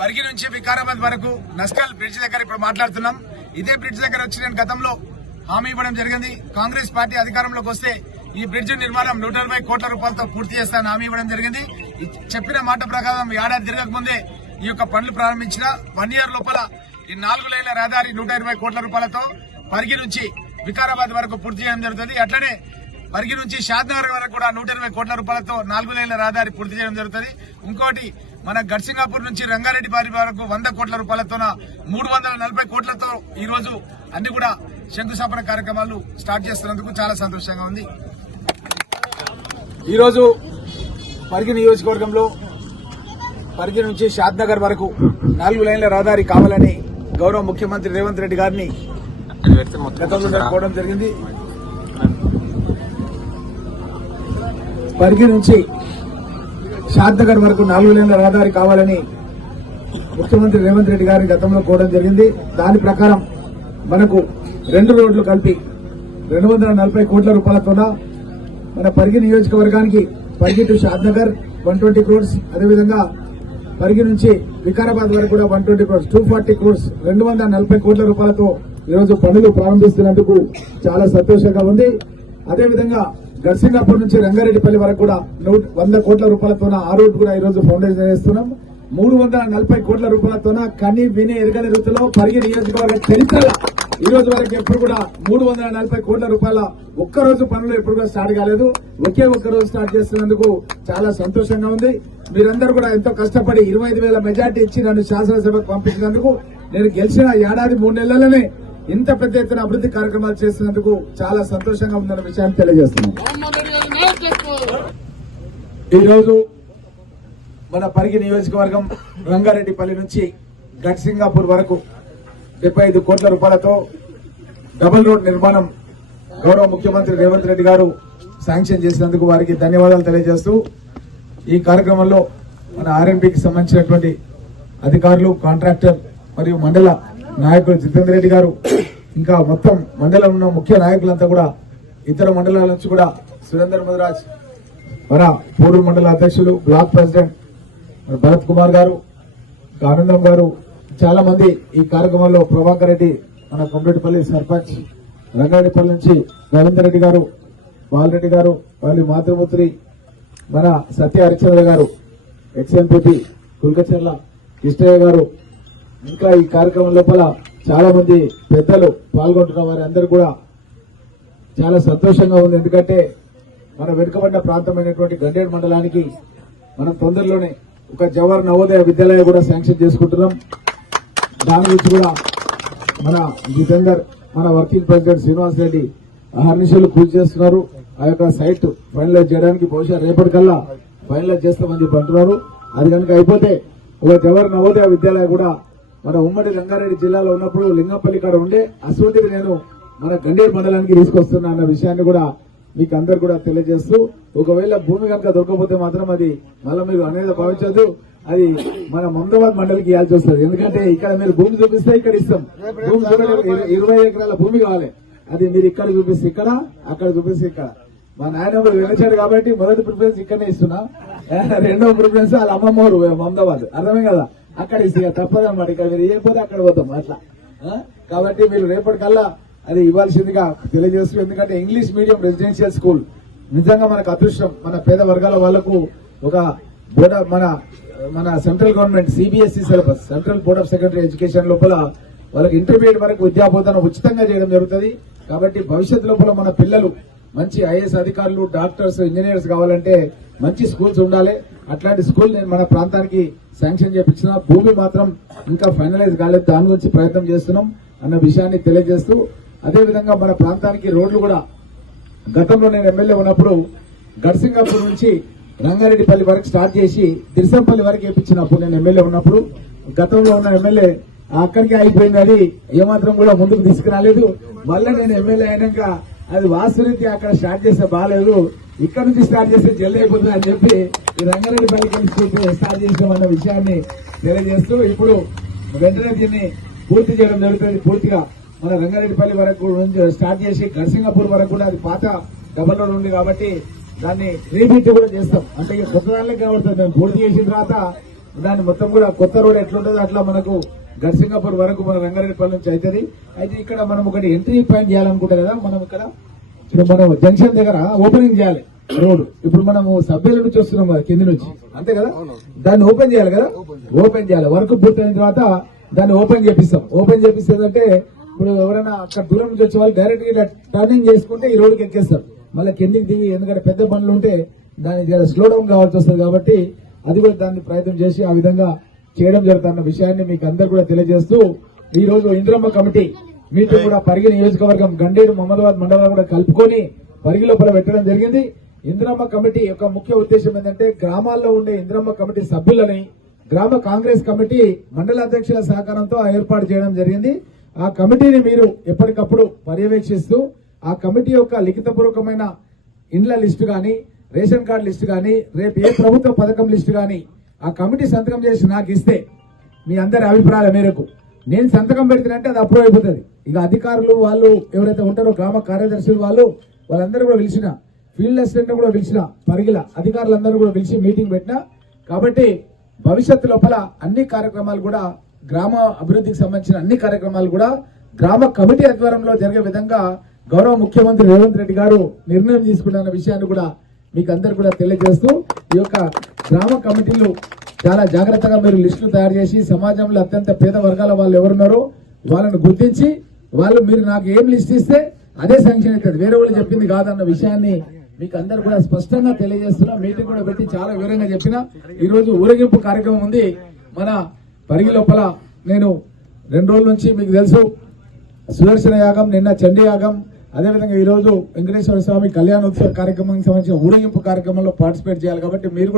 పరిగి నుంచి వికారాబాద్ వరకు నస్కల్ బ్రిడ్జ్ దగ్గర ఇప్పుడు మాట్లాడుతున్నాం. ఇదే బ్రిడ్జ్ దగ్గర వచ్చి నేను గతంలో హామీ ఇవ్వడం జరిగింది. కాంగ్రెస్ పార్టీ అధికారంలోకి వస్తే ఈ బ్రిడ్జ్ నిర్మాణం నూట ఇరవై కోట్ల రూపాయలతో పూర్తి చేస్తానని హామీ ఇవ్వడం జరిగింది. చెప్పిన మాట ప్రకారం ఏడాది తిరగక ముందే ఈ యొక్క పనులు ప్రారంభించిన వన్ ఇయర్ లోపల ఈ నాలుగు లైన్ల రహదారి నూట ఇరవై కోట్ల రూపాయలతో పరిగి నుంచి వికారాబాద్ వరకు పూర్తి చేయడం జరుగుతుంది. అట్లనే పరిగి నుంచి షాద్నగర్ వరకు కూడా నూట ఇరవై కోట్ల రూపాయలతో నాలుగు లైన్ల రహదారి పూర్తి చేయడం జరుగుతుంది. ఇంకోటి మన గడ్సింగాపూర్ నుంచి రంగారెడ్డి బారి వరకు వంద కోట్ల రూపాయలతో మూడు వందల నలభై కోట్లతో ఈరోజు అన్ని కూడా శంకుస్థాపన కార్యక్రమాలు స్టార్ట్ చేస్తున్నందుకు చాలా సంతోషంగా ఉంది. ఈరోజు పరిగి నియోజకవర్గంలో పరిగి నుంచి షాద్నగర్ వరకు నాలుగు లైన్ల రహదారి కావాలని గౌరవ ముఖ్యమంత్రి రేవంత్ రెడ్డి గారిని గతంలో జరిగింది. పరిగి నుంచి షాద్నగర్ వరకు నాలుగు లేన్ల రహదారి కావాలని ముఖ్యమంత్రి రేవంత్ రెడ్డి గారి గతంలో కోవడం జరిగింది. దాని ప్రకారం మనకు రెండు రోడ్లు కలిపి రెండు వందల నలభై కోట్ల రూపాయలతోన మన పరిగి నియోజకవర్గానికి Parigi to Shadnagar one twenty crores అదేవిధంగా పరిగి నుంచి వికారాబాద్ వరకు కూడా one twenty crores two forty crores రెండు వందల నలభై కోట్ల రూపాయలతో ఈరోజు పనులు ప్రారంభిస్తున్నందుకు చాలా సంతోషంగా ఉంది. అదేవిధంగా గర్సింగాపూర్ నుంచి రంగారెడ్డిపల్లి వరకు కూడా నూట వంద కోట్ల రూపాయలతోన ఆ రోడ్డు కూడా ఈరోజు ఫౌండేషన్ వేస్తున్నాం మూడు వందల నలభై కోట్ల రూపాయలతోన కని విని ఎరగని రీతిలో పరిగి నియోజకవర్గ చరిత్రలో ఈ రోజు వరకు ఎప్పుడు కూడా మూడు వందల నలభై కోట్ల రూపాయల ఒక్క రోజు పనులు ఎప్పుడు కూడా స్టార్ట్ కాలేదు. ఒకే ఒక్క రోజు స్టార్ట్ చేస్తున్నందుకు చాలా సంతోషంగా ఉంది. మీరందరూ కూడా ఎంతో కష్టపడి ఇరవై ఐదు వేల మెజార్టీ ఇచ్చి నన్ను శాసనసభకు పంపించినందుకు నేను గెలిచిన ఏడాది మూడు నెలలనే ఇంత పెద్ద ఎత్తున అభివృద్ధి కార్యక్రమాలు చేసినందుకు చాలా సంతోషంగా ఉందన్న విషయాన్ని తెలియజేస్తున్నాను ఈరోజు మన పరిగి నియోజకవర్గం రంగారెడ్డిపల్లి నుంచి గట్సింగాపూర్ వరకు డెబ్బై ఐదు కోట్ల రూపాయలతో డబుల్ రోడ్ నిర్మాణం గౌరవ ముఖ్యమంత్రి రేవంత్ రెడ్డి గారు శాంక్షన్ చేసినందుకు వారికి ధన్యవాదాలు తెలియజేస్తూ ఈ కార్యక్రమంలో మన ఆర్ఎంపీకి సంబంధించినటువంటి అధికారులు కాంట్రాక్టర్ మరియు మండల నాయకులు జితేందర్ రెడ్డి గారు ఇంకా మొత్తం మండలం ఉన్న ముఖ్య నాయకులంతా కూడా ఇతర మండలాల నుంచి కూడా సురేందర్ మధురాజ్ మన పూర్వ మండల అధ్యక్షులు బ్లాక్ ప్రెసిడెంట్ భరత్ కుమార్ గారు ఆనందం గారు చాలా మంది ఈ కార్యక్రమంలో ప్రభాకర్ రెడ్డి మన కొమ్మరెడ్డిపల్లి సర్పంచ్ రంగారెడ్డిపల్లి నుంచి రవీందర్ రెడ్డి గారు బాలరెడ్డి గారు వాళ్ళ మాతృమూర్తి మన సత్య హరిచంద్ర గారు ఎక్స్ఎంపీపీ కుల్కచర్ల కృష్ణయ్య గారు ఇంకా ఈ కార్యక్రమం లోపల చాలా మంది పెద్దలు పాల్గొంటున్న వారి అందరూ కూడా చాలా సంతోషంగా ఉంది. ఎందుకంటే మన వెనుకబడిన ప్రాంతమైనటువంటి గండేడు మండలానికి మనం తొందరలోనే ఒక జవహర్ నవోదయ విద్యాలయం కూడా శాంక్షన్ చేసుకుంటున్నాం. దాని గురించి కూడా మన జితేందర్ మన వర్కింగ్ ప్రెసిడెంట్ శ్రీనివాస్ రెడ్డి అహర్నిశలు పూజ చేస్తున్నారు. ఆ యొక్క సైట్ ఫైనలైజ్ చేయడానికి బహుశా రేపటికల్లా ఫైనలైజ్ చేస్తామని చెప్పి అంటున్నారు. అది కనుక అయిపోతే ఒక జవహర్ నవోదయ విద్యాలయం కూడా మన ఉమ్మడి రంగారెడ్డి జిల్లాలో ఉన్నప్పుడు లింగంపల్లి కాడ ఉండే అసోంటిది నేను మన గండేరు మండలానికి తీసుకొస్తున్నా అన్న విషయాన్ని కూడా మీకు అందరు కూడా తెలియజేస్తూ ఒకవేళ భూమి కనుక దొరకకపోతే మాత్రం అది మళ్ళీ మీరు అనేది భావించదు అది మన మమదాబాద్ మండలికి ఇవ్వాల్సి వస్తుంది. ఎందుకంటే ఇక్కడ మీరు భూమి చూపిస్తే ఇక్కడ ఇస్తాం. భూమి ఇరవై ఎకరాల భూమి కావాలి. అది మీరు ఇక్కడ చూపిస్తే ఇక్కడ అక్కడ చూపిస్తే ఇక్కడ. మా నాయన వెళ్ళాడు కాబట్టి మొదటి ప్రిఫరెన్స్ ఇక్కడనే ఇస్తున్నా. రెండవ ప్రిఫరెన్స్ వాళ్ళ అమ్మమ్మ ఊరు మమదాబాద్ అర్థమే కదా? అక్కడ ఇస్తే తప్పదన్నమాట ఇక్కడ మీరు ఇవ్వకపోతే అక్కడ పోతాం అట్లా. కాబట్టి మీరు రేపటికల్లా అది ఇవ్వాల్సిందిగా తెలియజేస్తూ ఎందుకంటే ఇంగ్లీష్ మీడియం రెసిడెన్షియల్ స్కూల్ నిజంగా మనకు అదృష్టం. మన పేద వర్గాల వాళ్ళకు ఒక బోర్డ్ మన మన central government CBSE syllabus central board of secondary education లోపల వాళ్ళకి ఇంటర్మీడియట్ వరకు విద్యాబోధన ఉచితంగా చేయడం జరుగుతుంది. కాబట్టి భవిష్యత్ లోపల మన పిల్లలు మంచి ఐఏఎస్ అధికారులు డాక్టర్స్ ఇంజనీర్స్ కావాలంటే మంచి స్కూల్స్ ఉండాలి. అట్లాంటి స్కూల్ నేను మన ప్రాంతానికి శాంక్షన్ చేపించిన భూమి మాత్రం ఇంకా ఫైనలైజ్ కాలేదు. దాని గురించి ప్రయత్నం చేస్తున్నాం అన్న విషయాన్ని తెలియజేస్తూ అదేవిధంగా మన ప్రాంతానికి రోడ్లు కూడా. గతంలో నేను ఎమ్మెల్యే ఉన్నప్పుడు గడ్సింగాపూర్ నుంచి రంగారెడ్డిపల్లి వరకు స్టార్ట్ చేసి తిరుసంపల్లి వరకు వేయించినప్పుడు నేను ఎమ్మెల్యే ఉన్నప్పుడు గతంలో ఉన్న ఎమ్మెల్యే అక్కడికి అయిపోయింది అది ఏమాత్రం కూడా ముందుకు తీసుకురాలేదు. మళ్ళీ నేను ఎమ్మెల్యే అయినాక అది వాస్తు అక్కడ స్టార్ట్ చేస్తే బాగాలేదు. ఇక్కడ నుంచి స్టార్ట్ చేస్తే జల్ది అయిపోతుంది అని చెప్పి ఈ రంగారెడ్డిపల్లికి స్కూల్ స్టార్ట్ చేసామన్న విషయాన్ని తెలియజేస్తూ ఇప్పుడు వెంటనే దీన్ని పూర్తి చేయడం జరుగుతుంది. పూర్తిగా మన రంగారెడ్డిపల్లి వరకు నుంచి స్టార్ట్ చేసి గర్సింగపూర్ వరకు కూడా అది పాత డబల్ రోడ్ ఉంది కాబట్టి దాన్ని రీబిట్ కూడా చేస్తాం. అంటే ఇక కొత్త దానిలోకి కనబడుతుంది మేము పూర్తి చేసిన తర్వాత దాన్ని మొత్తం కూడా కొత్త రోడ్ ఎట్లుంటుందో అట్లా మనకు గడ్సింగాపూర్ వరకు మన రంగారెడ్డిపల్లి నుంచి అవుతుంది. అయితే ఇక్కడ మనం ఒకటి ఎంట్రీ పాయింట్ చేయాలనుకుంటాం కదా మనం ఇక్కడ ఇప్పుడు మనం జంక్షన్ దగ్గర ఓపెనింగ్ చేయాలి రోడ్ ఇప్పుడు మనము సభ్యుల నుంచి వస్తున్నాం కదా కింది నుంచి. అంతే కదా? దాన్ని ఓపెన్ చేయాలి కదా? ఓపెన్ చేయాలి. వర్క్ పూర్తయిన తర్వాత దాన్ని ఓపెన్ చేపిస్తాం. ఓపెన్ చేపిస్తుందంటే ఇప్పుడు ఎవరైనా అక్కడ దూరం నుంచి వచ్చే వాళ్ళు డైరెక్ట్గా టర్నింగ్ చేసుకుంటే ఈ రోడ్కి ఎక్కేస్తారు. మళ్ళీ కిందికి దిగి ఎందుకంటే పెద్ద పనులు ఉంటే దాని స్లో డౌన్ కావాల్సి వస్తుంది కాబట్టి అది కూడా దాన్ని ప్రయత్నం చేసి ఆ విధంగా చేయడం జరుగుతున్న విషయాన్ని మీకు అందరు కూడా తెలియజేస్తూ ఈ రోజు ఇంద్రమ్మ కమిటీ మీటింగ్ కూడా పరిగి నియోజకవర్గం గండేడు మహమ్మదాబాద్ మండలాలు కూడా కలుపుకొని పరిగి లోపల పెట్టడం జరిగింది. ఇంద్రమ్మ కమిటీ యొక్క ముఖ్య ఉద్దేశం ఏంటంటే గ్రామాల్లో ఉండే ఇంద్రమ్మ కమిటీ సభ్యులని గ్రామ కాంగ్రెస్ కమిటీ మండల అధ్యక్షుల సహకారంతో ఏర్పాటు చేయడం జరిగింది. ఆ కమిటీని మీరు ఎప్పటికప్పుడు పర్యవేక్షిస్తూ ఆ కమిటీ యొక్క లిఖితపూర్వకమైన ఇండ్ల లిస్టు గాని రేషన్ కార్డు లిస్టు గాని రేపు ఏ ప్రభుత్వ పథకం లిస్టు గాని ఆ కమిటీ సంతకం చేసి నాకు ఇస్తే మీ అందరి అభిప్రాయాల మేరకు. నేను సంతకం పెడితేనంటే అది అప్రూవ్ అయిపోతుంది. ఇక అధికారులు వాళ్ళు ఎవరైతే ఉంటారో గ్రామ కార్యదర్శులు వాళ్ళు వాళ్ళందరూ కూడా పిలిచిన ఫీల్డ్ అసిస్టెంట్ కూడా పిలిచిన పరిగిల అధికారులందరూ కూడా పిలిచి మీటింగ్ పెట్టినా. కాబట్టి భవిష్యత్తు లోపల అన్ని కార్యక్రమాలు కూడా గ్రామ అభివృద్ధికి సంబంధించిన అన్ని కార్యక్రమాలు కూడా గ్రామ కమిటీ ఆధ్వర్యంలో జరిగే విధంగా గౌరవ ముఖ్యమంత్రి రేవంత్ రెడ్డి గారు నిర్ణయం తీసుకున్న విషయాన్ని కూడా మీకు అందరు కూడా తెలియజేస్తూ ఈ యొక్క గ్రామ కమిటీలు చాలా జాగ్రత్తగా మీరు లిస్టులు తయారు చేసి సమాజంలో అత్యంత పేద వర్గాల వాళ్ళు ఎవరున్నారో వాళ్ళని గుర్తించి వాళ్ళు మీరు నాకు ఏం లిస్ట్ ఇస్తే అదే శాంక్షన్ అవుతుంది వేరే వాళ్ళు చెప్పింది కాదన్న విషయాన్ని మీకు అందరు కూడా స్పష్టంగా తెలియజేస్తున్నా. మీటింగ్ కూడా పెట్టి చాలా వివరంగా చెప్పిన. ఈ రోజు ఊరేగింపు కార్యక్రమం ఉంది. మన పరిగి లోపల నేను రెండు రోజుల నుంచి మీకు తెలుసు సుదర్శన యాగం నిన్న చండీ యాగం. అదేవిధంగా ఈరోజు వెంకటేశ్వర స్వామి కళ్యాణోత్సవ కార్యక్రమానికి సంబంధించిన ఊరేగింపు కార్యక్రమంలో పార్టిసిపేట్ చేయాలి కాబట్టి మీరు కూడా